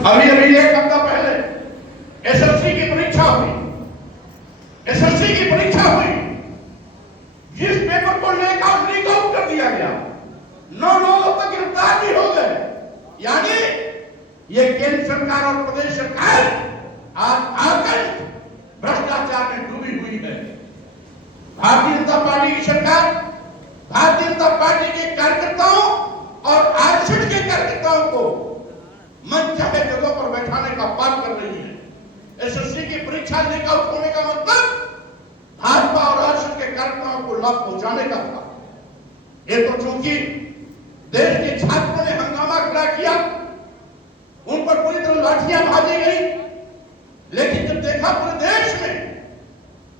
अभी अभी एक हफ्ता पहले एसएससी की परीक्षा हुई। एसएससी की परीक्षा हुई, जिस पेपर को लेकर लीक आउट कर दिया गया, 9 लोगों तक गिरफ्तार भी हो गए। यानी ये केंद्र सरकार और प्रदेश सरकार आज आकंठ भ्रष्टाचार में डूबी हुई है। भारतीय जनता पार्टी की सरकार भारतीय जनता पार्टी के कार्यकर्ताओं और आरएसएस के कार्यकर्ताओं को मन चाहे जगहों पर बैठाने का पाप कर रही है। एसएससी की परीक्षा लीक आउट होने का मतलब भाजपा और आरएसएस के कार्यकर्ताओं को लाभ पहुंचाने का था। ये तो चूंकि देश के छात्रों ने हंगामा खड़ा किया, उन पर पूरी तरह लाठियां भाजी गई, लेकिन जब देखा पूरे देश में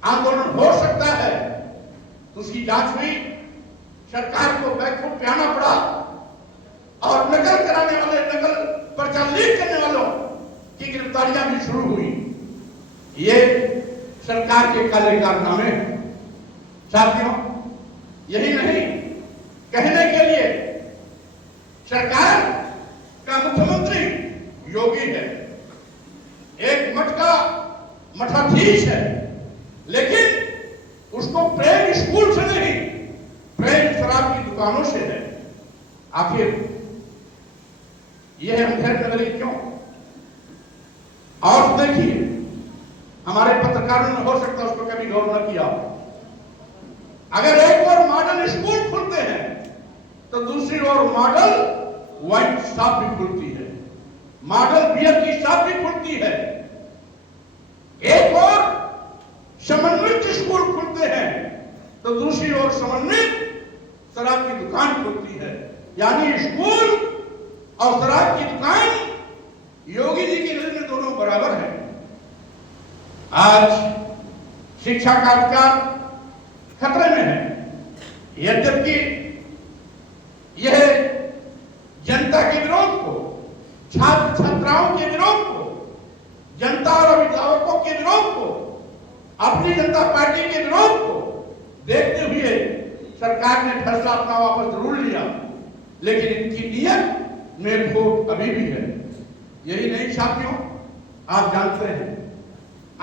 आंदोलन हो सकता है तो उसकी जांच हुई। सरकार को बैकफुट पे आना पड़ा और नकल कराने वाले, नकल पर्चा लीक करने वालों की गिरफ्तारियां भी शुरू हुई। ये सरकार के काले कारनामे हैं। साथियों, यही नहीं, कहने के लिए सरकार का मुख्यमंत्री योगी है, एक मठ का मठाधीश है, लेकिन उसको प्रेम स्कूल से नहीं, प्रेम शराब की दुकानों से है। आखिर यह अंधेर नगरी क्यों? और देखिए, हमारे पत्रकारों ने हो सकता है उसको कभी गौर न किया। अगर एक और मॉडल स्कूल खुलते हैं तो दूसरी ओर मॉडल वाइन शॉप भी खुलती है, मॉडल बियर की शॉप भी खुलती है। एक और समन्वित स्कूल खुलते हैं तो दूसरी ओर समन्वित शराब की दुकान खुलती है। यानी स्कूल और शराब की दुकान योगी जी की नजर में दोनों बराबर है। आज शिक्षा का अधिकार खतरे में है, यद्यपि यह जनता के विरोध को, छात्र छात्राओं के विरोध को, जनता और अभिभावकों के विरोध को, अपनी जनता पार्टी के विरोध को देखते हुए सरकार ने फैसला अपना वापस जरूर लिया, लेकिन इनकी नीयत में खोट अभी भी है। यही नहीं साथियों, आप जानते हैं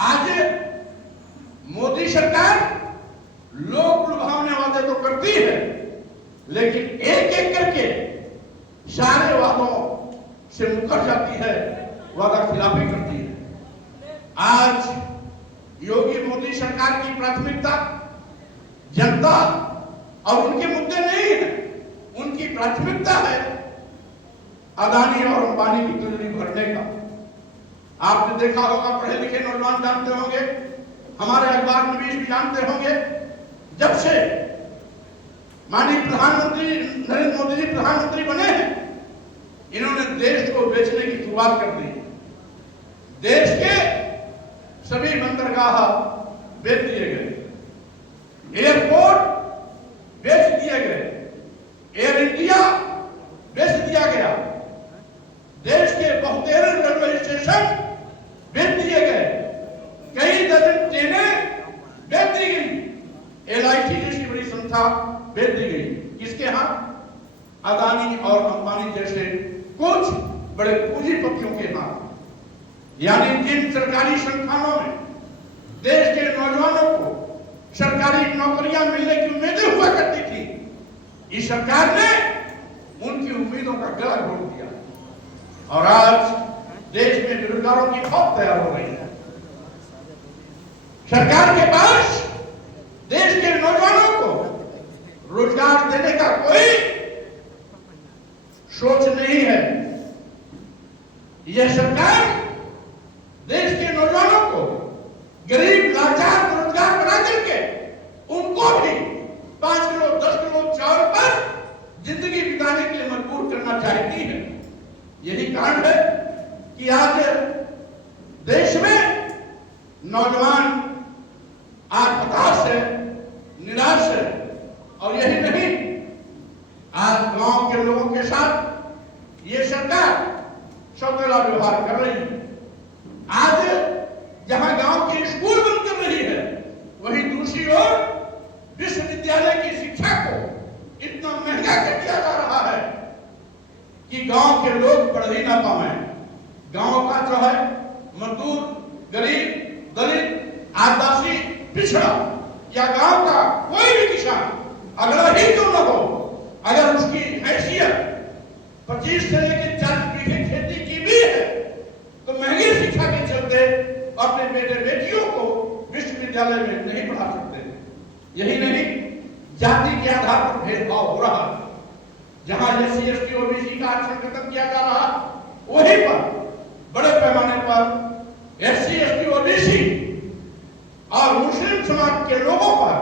आज मोदी सरकार लोक लुभावने वादे तो करती है, लेकिन एक एक करके सारे वादों से मुकर जाती है, वादा खिलाफी करती है। आज योगी मोदी सरकार की प्राथमिकता जनता और उनके मुद्दे नहीं है, उनकी प्राथमिकता है अदानी और अंबानी की तिजोरी भरने का। आपने देखा होगा, पढ़े लिखे नौजवान जानते होंगे, हमारे अखबार नवीश भी जानते होंगे, जब से माननीय प्रधानमंत्री नरेंद्र मोदी जी प्रधानमंत्री बने हैं, इन्होंने देश को बेचने की शुरुआत कर दी। देश के सभी बंदरगाह बेच दिए गए, एयरपोर्ट बेच दिए गए, एयर इंडिया बेच दिया गया, देश के बहुतेरे रेलवे स्टेशन बेच दिए गए, कई दर्जन ट्रेनें बेच दी गई, एलआईसी जैसी बड़ी संस्था बेच दी गई। किसके हाथ? अदानी और अंबानी जैसे कुछ बड़े पूंजीपतियों के हाथ। यानी जिन सरकारी संस्थानों में देश के नौजवानों को सरकारी नौकरियां मिलने की उम्मीदें हुआ करती थी, इस सरकार ने उनकी उम्मीदों का गला घोट दिया और आज देश में बेरोजगारों की खौफ तैयार हो रही है। सरकार के पास देश के नौजवानों को रोजगार देने का कोई सोच नहीं है। यह सरकार देश के नौजवानों को गरीब लाचार बेरोजगार बना करके उनको भी 5 किलो 10 किलो चावल पर जिंदगी बिताने के लिए मजबूर करना चाहती है। यही कारण है कि आज देश में नौजवान आज हताश है, निराश है, और यही नहीं, आज गांव के लोगों के साथ ये सरकार सौतेला व्यवहार कर रही है। आज जहां गांव के स्कूल बंद कर रही है, वहीं दूसरी ओर विश्वविद्यालय की शिक्षा को इतना महंगा कर दिया जा रहा है कि गांव के लोग पढ़ ही ना पाए। गांव का जो है मजदूर, गरीब, दलित, आदिवासी, पिछड़ा या गांव का कोई भी किसान अगला ही क्यों न हो, अगर उसकी हैसियत 25 से लेकर 40 बीघे खेती की भी है तो महंगी शिक्षा के चलते अपने बेटे बेटियों को विश्वविद्यालय में नहीं पढ़ा सकते। यही नहीं, जाति के आधार पर भेदभाव हो रहा है। जहां एससी एसटी ओबीसी का आरक्षण खत्म किया जा रहा, वहीं पर बड़े पैमाने पर एससी एसटी ओबीसी और मुस्लिम समाज के लोगों पर